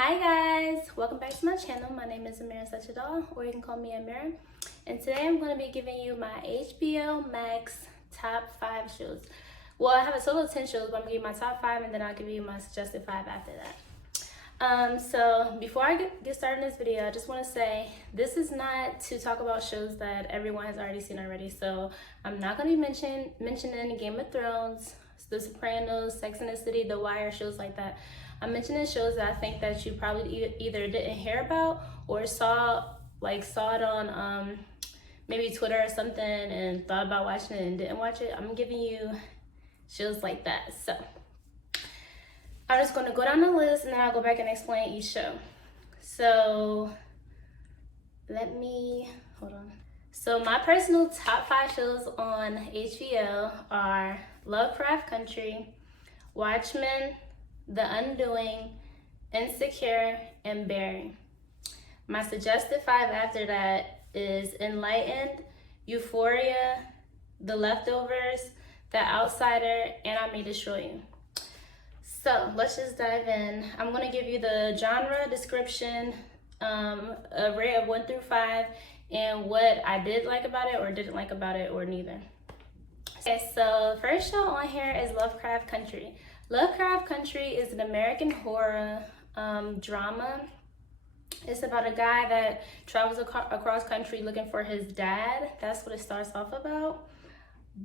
Hi guys, welcome back to my channel. My name is Amira Sachadal, or you can call me Amira. And today I'm going to be giving you my HBO Max top 5 shows. Well, I have a total of 10 shows, but I'm going to give you my top 5 and then I'll give you my suggested 5 after that. So before I get started in this video, I just want to say this is not to talk about shows that everyone has already seen already. So I'm not going to be mentioning Game of Thrones, The Sopranos, Sex and the City, The Wire, shows like that. I'm mentioning shows that I think that you probably either didn't hear about or saw it on maybe Twitter or something and thought about watching it and didn't watch it. I'm giving you shows like that. So I'm just gonna go down the list and then I'll go back and explain each show. So hold on. So my personal top 5 shows on HBO are Lovecraft Country, Watchmen, The Undoing, Insecure, and Barry. My suggested 5 after that is Enlightened, Euphoria, The Leftovers, The Outsider, and I May Destroy You. So let's just dive in. I'm going to give you the genre, description, a rate of 1 through 5, and what I did like about it or didn't like about it, or neither. Okay, so first show on here is Lovecraft Country. Lovecraft Country is an American horror drama. It's about a guy that travels across country looking for his dad. That's what it starts off about.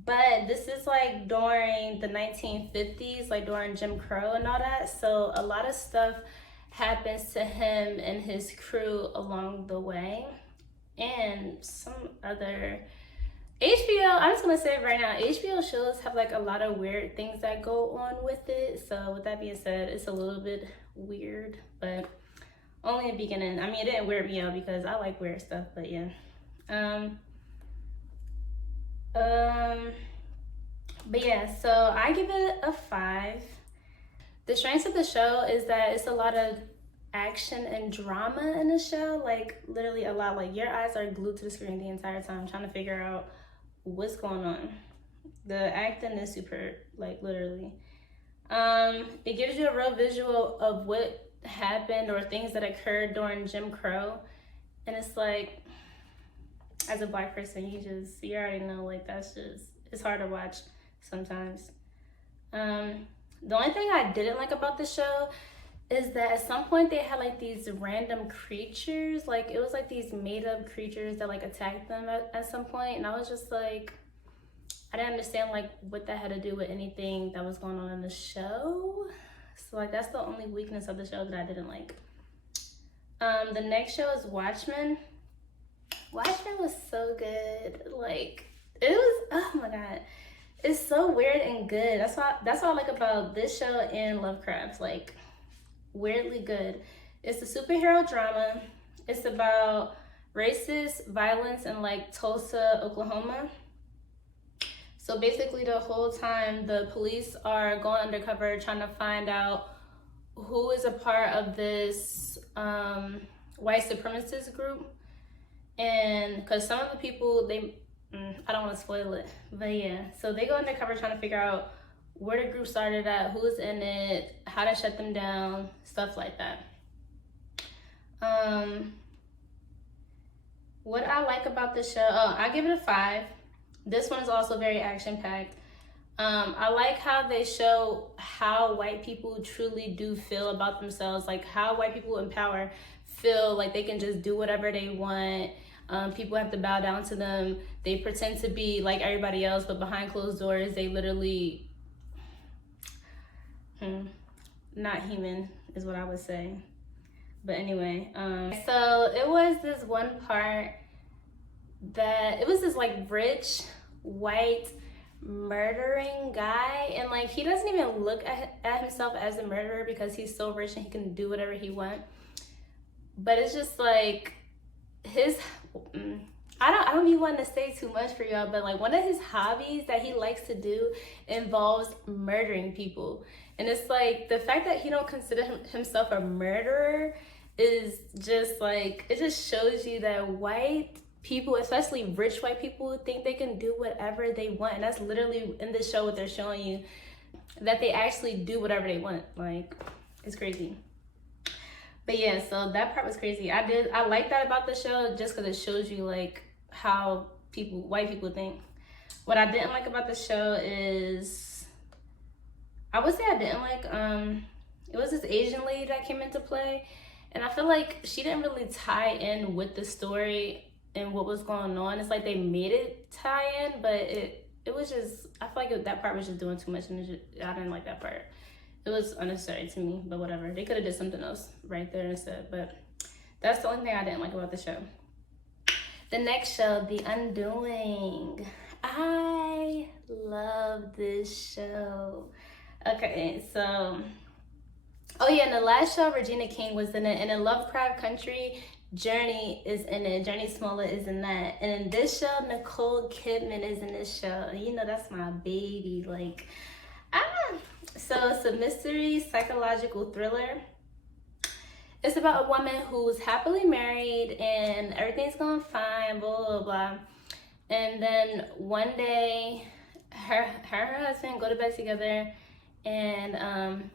But this is like during the 1950s, like during Jim Crow and all that. So a lot of stuff happens to him and his crew along the way. And some other HBO, I'm just gonna say it right now, HBO shows have like a lot of weird things that go on with it. So with that being said, it's a little bit weird, but only in the beginning. I mean, it didn't weird me out because I like weird stuff, but yeah. But yeah, so I give it a 5. The strengths of the show is that it's a lot of action and drama in the show, like literally a lot. Like your eyes are glued to the screen the entire time trying to figure out what's going on. The acting is superb, like literally. It gives you a real visual of what happened or things that occurred during Jim Crow, and it's like, as a Black person, you already know, like it's hard to watch sometimes. The only thing I didn't like about the show is that at some point they had like these random creatures, like it was like these made up creatures that like attacked them at some point, and I was just like, I didn't understand like what that had to do with anything that was going on in the show. So like that's the only weakness of the show that I didn't like. The next show is Watchmen. Watchmen was so good. Like it was, oh my god, it's so weird and good. That's what I like about this show and Lovecraft. Like weirdly good. It's a superhero drama. It's about racist violence in like Tulsa, Oklahoma. So basically the whole time the police are going undercover trying to find out who is a part of this white supremacist group. And because some of the people, I don't want to spoil it, but yeah, so they go undercover trying to figure out where the group started at, who's in it, how to shut them down, stuff like that. What I like about the show, I give it a 5. This one is also very action-packed. I like how they show how white people truly do feel about themselves, like how white people in power feel like they can just do whatever they want. People have to bow down to them. They pretend to be like everybody else, but behind closed doors, they literally not human is what I would say. But anyway, so it was this one part that it was this like rich white murdering guy, and like he doesn't even look at himself as a murderer because he's so rich and he can do whatever he wants. But it's just like his I don't even want to say too much for y'all, but like one of his hobbies that he likes to do involves murdering people. And it's like the fact that he don't consider himself a murderer is just like, it just shows you that white people, especially rich white people, think they can do whatever they want. And that's literally in this show what they're showing you, that they actually do whatever they want. Like, it's crazy. But yeah, so that part was crazy. I like that about the show just because it shows you like how white people think. What I didn't like about the show is, I would say I didn't like, it was this Asian lady that came into play, and I feel like she didn't really tie in with the story and what was going on. It's like they made it tie in, but it was just, I feel like that part was just doing too much, and I didn't like that part. It was unnecessary to me, but whatever. They could have did something else right there instead. But that's the only thing I didn't like about the show. The next show, The Undoing. I love this show. Okay, so, oh yeah, in the last show, Regina King was in it. And in Lovecraft Country, Journey is in it. Journey Smollett is in that. And in this show, Nicole Kidman is in this show. You know, that's my baby. Like, so it's a mystery psychological thriller. It's about a woman who's happily married and everything's going fine, blah, blah, blah. And then one day, her husband go to bed together, and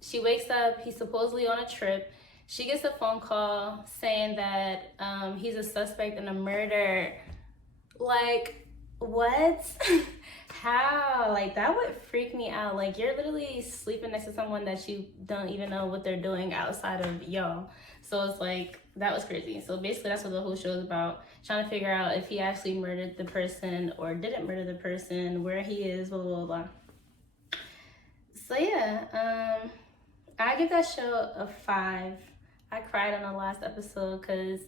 she wakes up, he's supposedly on a trip. She gets a phone call saying that he's a suspect in a murder. Like, what? How? Like, that would freak me out. Like, you're literally sleeping next to someone that you don't even know what they're doing outside of y'all. So it's like, that was crazy. So basically that's what the whole show is about, trying to figure out if he actually murdered the person or didn't murder the person, where he is, blah, blah, blah. So yeah, I give that show a 5. I cried on the last episode because,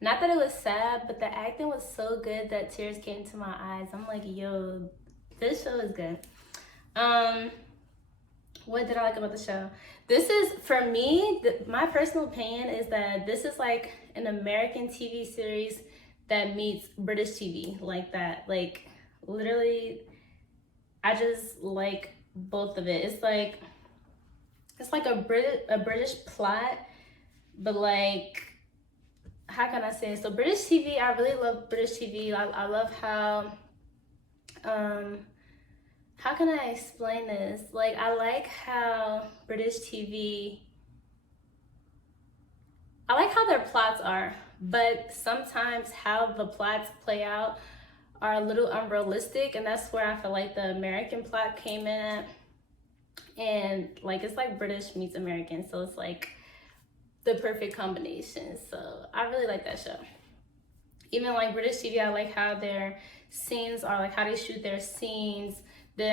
not that it was sad, but the acting was so good that tears came to my eyes. I'm like, yo, this show is good. What did I like about the show? This is, for me, my personal opinion is that this is like an American TV series that meets British TV, like that. Like, literally, I just like both of it. It's like a British plot, but like, how can I say it? So British TV, I really love British TV. I love how can I explain this? Like, I like how British TV, I like how their plots are, but sometimes how the plots play out are a little unrealistic, and that's where I feel like the American plot came in at. And like, it's like British meets American, so it's like the perfect combination. So I really like that show. Even like British TV, I like how their scenes are, like how they shoot their scenes,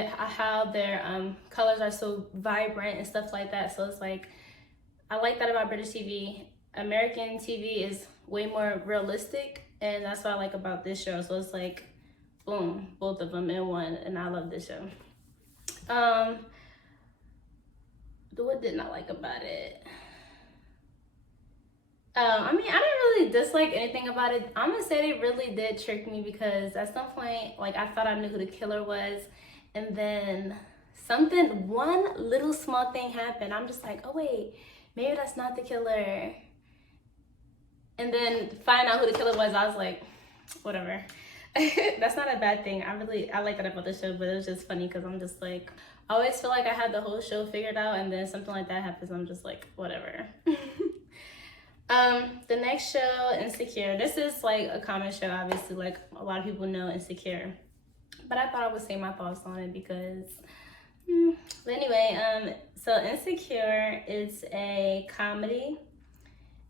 how their colors are so vibrant and stuff like that. So it's like, I like that about British TV. American TV is way more realistic, and that's what I like about this show. So it's like, boom, both of them in one, and I love this show. What didn't I like about it? I mean, I didn't really dislike anything about it. I'm gonna say they really did trick me, because at some point, like, I thought I knew who the killer was, and then one little small thing happened. I'm just like, oh wait, maybe that's not the killer. And then find out who the killer was, I was like, whatever. That's not a bad thing. I like that about the show, but it was just funny because I'm just like, I always feel like I had the whole show figured out, and then something like that happens, I'm just like, whatever. The next show, Insecure. This is like a common show, obviously, like a lot of people know Insecure, but I thought I would say my thoughts on it because, but anyway, so Insecure is a comedy,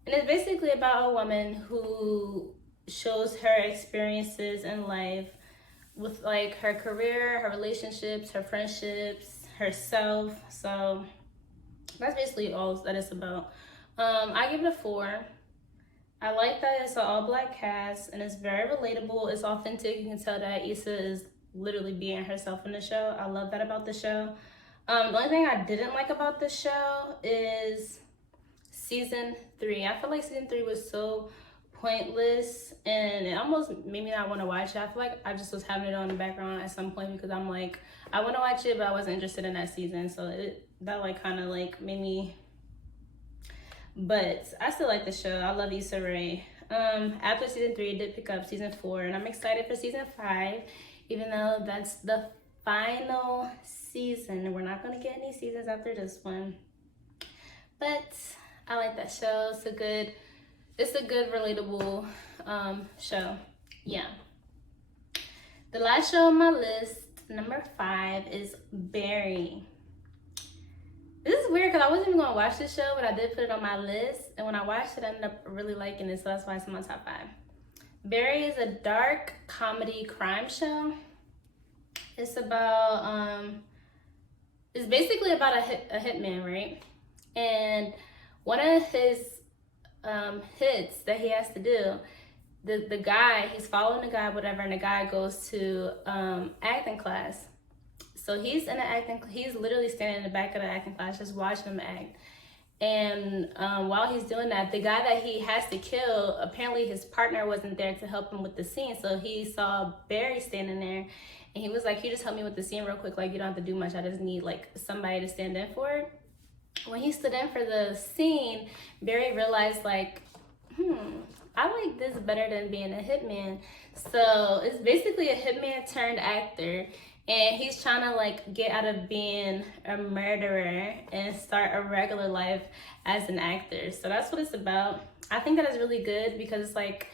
and it's basically about a woman who shows her experiences in life with like her career, her relationships, her friendships, herself. So that's basically all that it's about. I give it a 4. I like that it's an all-black cast, and it's very relatable. It's authentic. You can tell that Issa is literally being herself in the show. I love that about the show. The only thing I didn't like about the show is season 3. I feel like season 3 was so pointless, and it almost made me not want to watch it. I feel like I just was having it on in the background at some point because I'm like, I want to watch it, but I wasn't interested in that season. So that like kind of like made me. But I still like the show. I love Issa Rae. After season 3, it did pick up season 4, and I'm excited for season 5, even though that's the final season. We're not going to get any seasons after this one. But I like that show. It's a good relatable show. Yeah. The last show on my list, number 5, is Barry. This is weird because I wasn't even gonna watch this show, but I did put it on my list, and when I watched it, I ended up really liking it, so that's why it's in my top 5. Barry is a dark comedy crime show. It's about it's basically about a hitman, right? And one of his hits that he has to do, the guy, he's following the guy, whatever, and the guy goes to acting class. So he's literally standing in the back of the acting class just watching him act. And while he's doing that, the guy that he has to kill, apparently his partner wasn't there to help him with the scene. So he saw Barry standing there, and he was like, "You just help me with the scene real quick. Like, you don't have to do much. I just need like somebody to stand in for it." When he stood in for the scene, Barry realized like, I like this better than being a hitman. So it's basically a hitman turned actor. And he's trying to like get out of being a murderer and start a regular life as an actor. So that's what it's about. I think that is really good because it's like,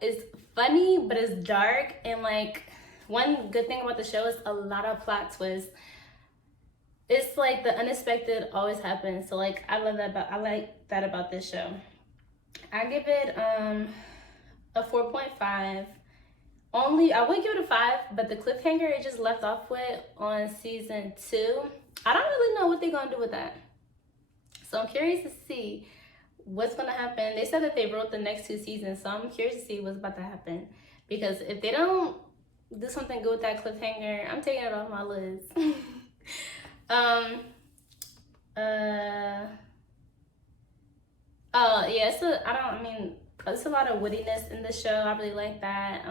it's funny, but it's dark. And like, one good thing about the show is a lot of plot twists. It's like the unexpected always happens. So like, I like that about this show. I give it a 4.5. I would give it a 5, but the cliffhanger it just left off with on season 2, I don't really know what they're gonna do with that. So I'm curious to see what's gonna happen. They said that they wrote the next 2 seasons, so I'm curious to see what's about to happen. Because if they don't do something good with that cliffhanger, I'm taking it off my list. Oh yeah, it's a lot of wittiness in the show. I really like that.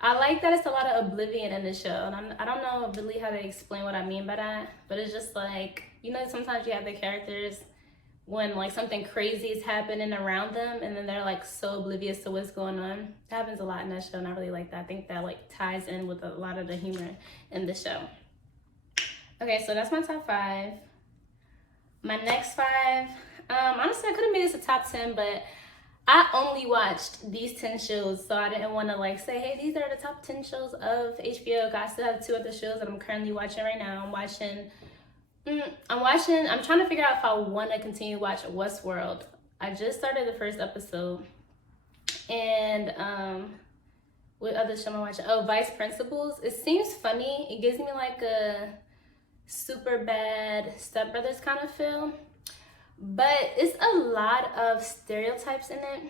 I like that it's a lot of oblivion in the show, and I don't know really how to explain what I mean by that, but it's just like, you know, sometimes you have the characters when like something crazy is happening around them, and then they're like so oblivious to what's going on. That happens a lot in that show, and I really like that. I think that like ties in with a lot of the humor in the show. Okay, so that's my top 5. My next 5, honestly, I could have made this a top 10, but I only watched these 10 shows, so I didn't want to like say, hey, these are the top 10 shows of HBO. I still have 2 other shows that I'm currently watching right now. I'm trying to figure out if I want to continue to watch Westworld. I just started the first episode. And what other show am I watching? Oh, Vice Principals. It seems funny. It gives me like a super bad Step Brothers kind of feel. But it's a lot of stereotypes in it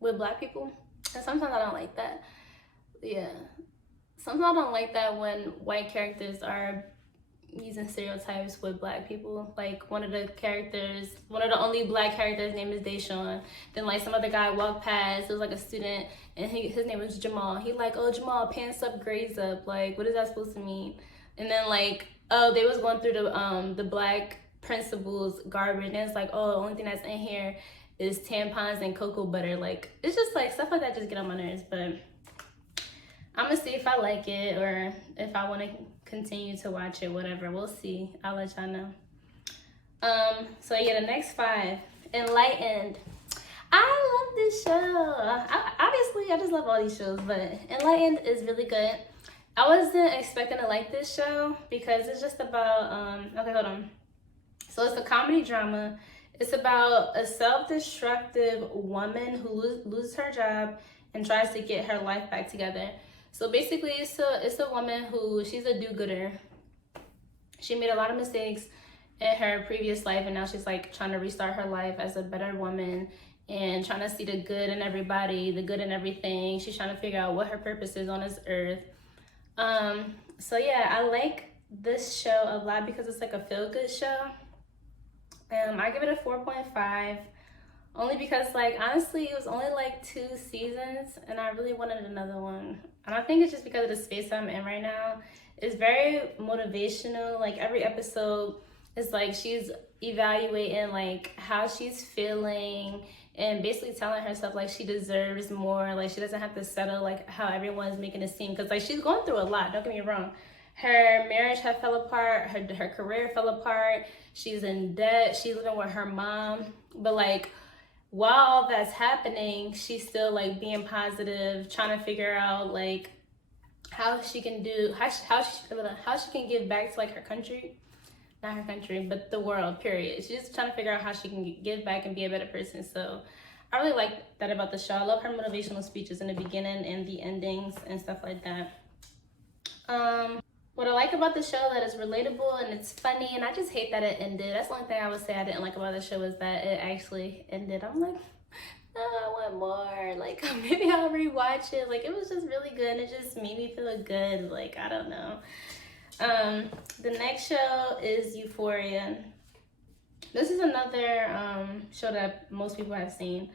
with Black people. And sometimes I don't like that. Yeah. Sometimes I don't like that when white characters are using stereotypes with Black people. Like one of the only Black characters' name is Deshaun. Then like some other guy walked past, it was like a student, and his name was Jamal. He like, oh, Jamal, pants up, grades up. Like, what is that supposed to mean? And then like, oh, they was going through the Black principal's garbage, and it's like, oh, the only thing that's in here is tampons and cocoa butter. Like, it's just like stuff like that just get on my nerves. But I'm gonna see if I like it or if I want to continue to watch it, whatever. We'll see. I'll let y'all know. So yeah, the next 5, Enlightened. I love this show. Obviously I just love all these shows, but Enlightened is really good. I wasn't expecting to like this show because it's just about okay, hold on. So it's a comedy drama. It's about a self-destructive woman who loses her job and tries to get her life back together. So basically, it's a woman who, she's a do-gooder. She made a lot of mistakes in her previous life, and now she's like trying to restart her life as a better woman and trying to see the good in everybody, the good in everything. She's trying to figure out what her purpose is on this earth. So yeah, I like this show a lot because it's like a feel-good show. I give it a 4.5, only because like honestly it was only like 2 seasons and I really wanted another one. And I think it's just because of the space I'm in right now. It's very motivational. Like every episode is like she's evaluating like how she's feeling and basically telling herself like she deserves more, like she doesn't have to settle like how everyone's making it seem, because like she's going through a lot, don't get me wrong. her marriage had fell apart, her career fell apart, she's in debt, she's living with her mom, but like while all that's happening, she's still like being positive, trying to figure out like how she can give back to like her country, not her country, but the world, period. She's just trying to figure out how she can give back and be a better person. So I really like that about the show. I love her motivational speeches in the beginning and the endings and stuff like that. What I like about the show that is relatable and it's funny, and I just hate that it ended. That's the only thing I would say I didn't like about the show, is that it actually ended. I'm like, oh, I want more. Like, maybe I'll rewatch it. Like, it was just really good, and it just made me feel good. Like, I don't know. The next show is Euphoria. This is another show that most people have seen.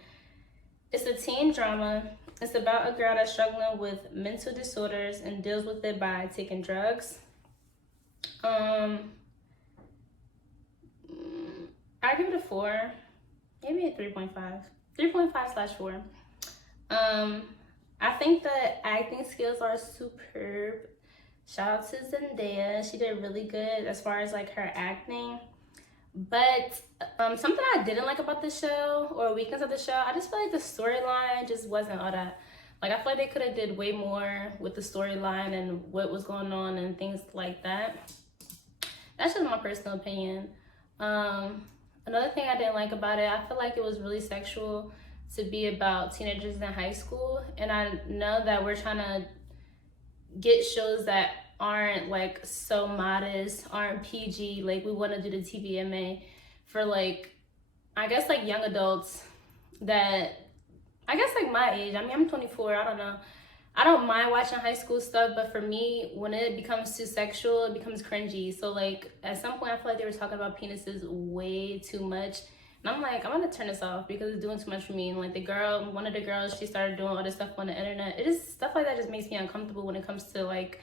It's a teen drama. It's about a girl that's struggling with mental disorders and deals with it by taking drugs. I give it a 4, maybe a 3.5. 3.5/4. I think the acting skills are superb. Shout out to Zendaya. She did really good as far as like her acting. But something I didn't like about the show, or weakness of the show, I just feel like the storyline just wasn't all that. Like, I feel like they could have did way more with the storyline and what was going on and things like that. That's just my personal opinion. Another thing I didn't like about it, I feel like it was really sexual to be about teenagers in high school. And I know that we're trying to get shows that aren't like so modest, aren't PG. Like, we want to do the TVMA for like, I guess like young adults that, I guess like my age. I mean, I'm 24, I don't know. I don't mind watching high school stuff, but for me, when it becomes too sexual, it becomes cringy. So like at some point, I feel like they were talking about penises way too much. And I'm like, I'm gonna turn this off because it's doing too much for me. And like one of the girls, she started doing all this stuff on the internet. It just, stuff like that just makes me uncomfortable when it comes to like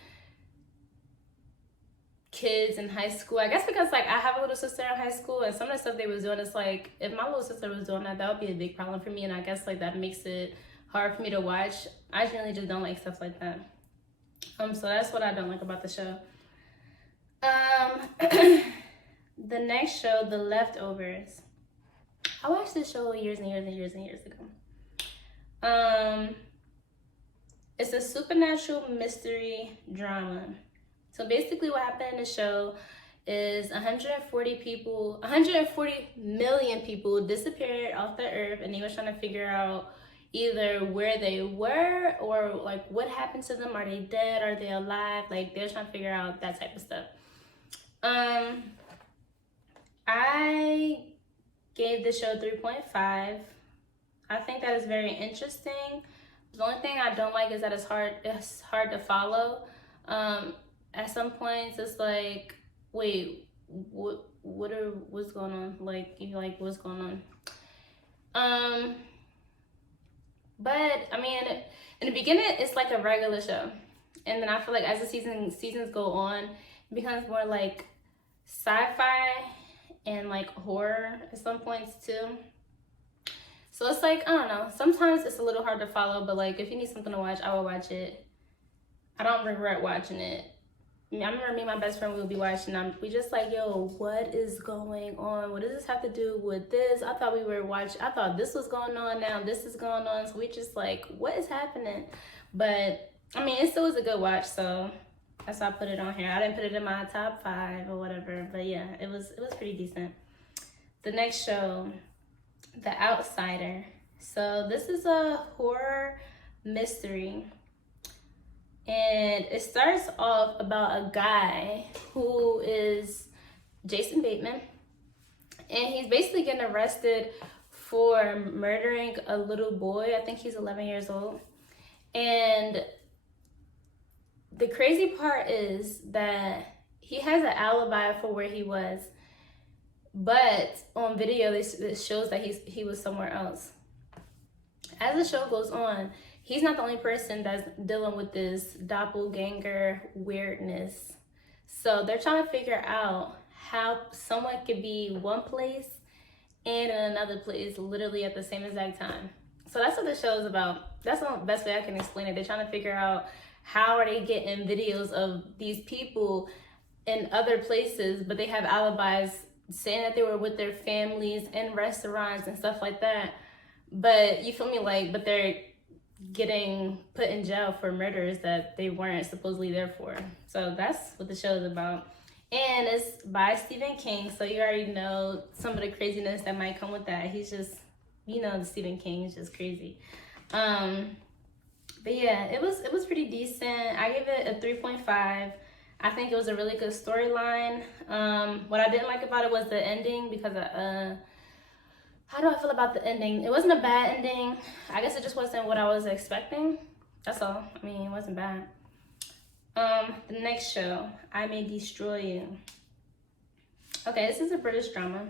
kids in high school. I guess because like I have a little sister in high school, and some of the stuff they was doing, is like, if my little sister was doing that, that would be a big problem for me. And I guess like that makes it hard for me to watch. I generally just don't like stuff like that. So that's what I don't like about the show. The next show, The Leftovers. I watched this show years and years ago. It's a supernatural mystery drama. So basically what happened in the show is 140 million people disappeared off the earth, and they were trying to figure out either where they were or like what happened to them. Are they dead? Are they alive? Like, they're trying to figure out that type of stuff. I gave the show 3.5. I think that is very interesting. The only thing I don't like is that it's hard to follow. At some points it's like, wait, what's going on? Like, you like, what's going on? But I mean, in the beginning it's like a regular show, and then I feel like as the seasons go on, it becomes more like sci-fi and like horror at some points too. So it's like, I don't know, sometimes it's a little hard to follow, but like if you need something to watch, I will watch it. I don't regret watching it. I remember me and my best friend, we would be watching, we just like, yo, what is going on? What does this have to do with this? I thought this was going on, now this is going on. So we just like, what is happening? But I mean, it still was a good watch, so that's why I put it on here. I didn't put it in my top 5 or whatever, but yeah, it was pretty decent. The next show, The Outsider. So this is a horror mystery. And it starts off about a guy who is Jason Bateman. And he's basically getting arrested for murdering a little boy. I think he's 11 years old. And the crazy part is that he has an alibi for where he was. But on video, this shows that he was somewhere else. As the show goes on, he's not the only person that's dealing with this doppelganger weirdness. So they're trying to figure out how someone could be one place and in another place literally at the same exact time. So that's what the show is about. That's the best way I can explain it. They're trying to figure out how are they getting videos of these people in other places, but they have alibis saying that they were with their families in restaurants and stuff like that. But you feel me, like, but they're getting put in jail for murders that they weren't supposedly there for. So that's what the show is about. And it's by Stephen King, so you already know some of the craziness that might come with that. He's just, you know, Stephen King is just crazy. But yeah, it was pretty decent. I gave it a 3.5. I think it was a really good storyline. What I didn't like about it was the ending, because how do I feel about the ending? It wasn't a bad ending. I guess it just wasn't what I was expecting. That's all. I mean, it wasn't bad. The next show, I May Destroy You. Okay, this is a British drama.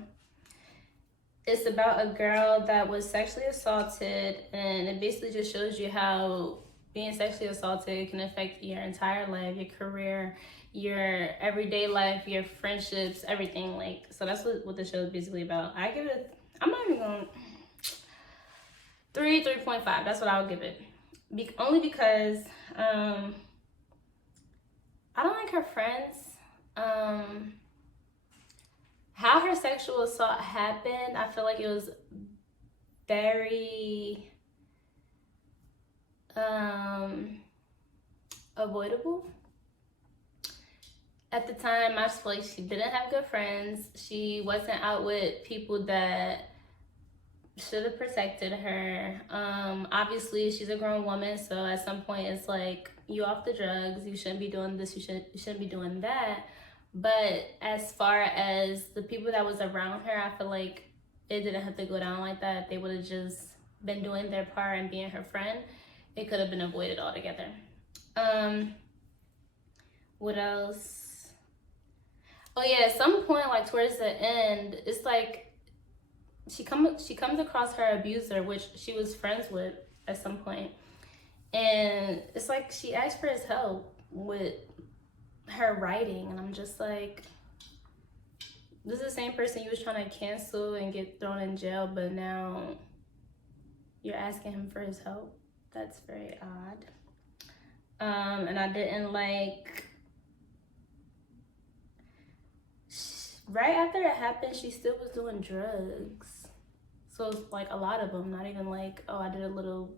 It's about a girl that was sexually assaulted, and it basically just shows you how being sexually assaulted can affect your entire life, your career, your everyday life, your friendships, everything. Like, so that's what the show is basically about. I give it, I'm not even going 3.5. That's what I would give it. Only because I don't like her friends. How her sexual assault happened, I feel like it was very avoidable. At the time, I just feel like she didn't have good friends. She wasn't out with people that should have protected her. Obviously, she's a grown woman, so at some point it's like, you off the drugs, you shouldn't be doing this, you shouldn't be doing that. But as far as the people that was around her, I feel like it didn't have to go down like that. They would have just been doing their part and being her friend. It could have been avoided altogether. What else? Oh yeah, at some point, like towards the end, it's like she comes across her abuser, which she was friends with at some point, and it's like she asked for his help with her writing, and I'm just like, this is the same person you was trying to cancel and get thrown in jail, but now you're asking him for his help. That's very odd. And I didn't like, right after it happened, she still was doing drugs. So it's like a lot of them, not even like, oh, I did a little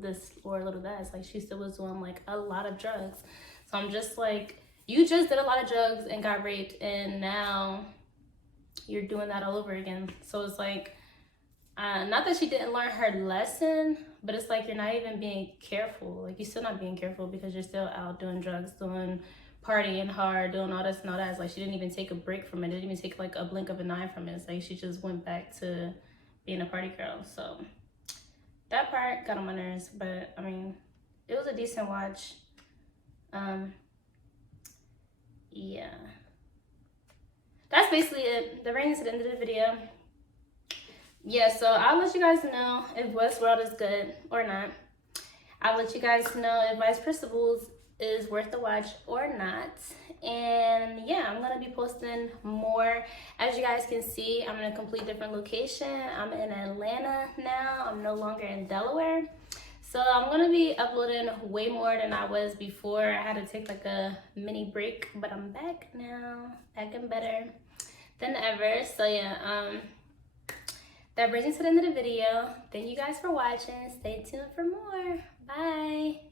this or a little that. It's like she still was doing like a lot of drugs. So I'm just like, you just did a lot of drugs and got raped, and now you're doing that all over again. So it's like, not that she didn't learn her lesson, but it's like you're not even being careful. Like, you're still not being careful because you're still out doing drugs, doing partying hard, doing all this and all that. It's like she didn't even take a break from it. Didn't even take like a blink of an eye from it. It's like she just went back to being a party girl. So that part got on my nerves, but I mean, it was a decent watch. Yeah, that's basically it. The rating is at the end of the video. Yeah, so I'll let you guys know if Westworld is good or not. I'll let you guys know if Vice Principals is worth the watch or not. And yeah, I'm gonna be posting more. As you guys can see, I'm in a complete different location. I'm in Atlanta now. I'm no longer in Delaware. So I'm gonna be uploading way more than I was before. I had to take like a mini break, but I'm back now, back and better than ever. So yeah, that brings me to the end of the video. Thank you guys for watching. Stay tuned for more. Bye.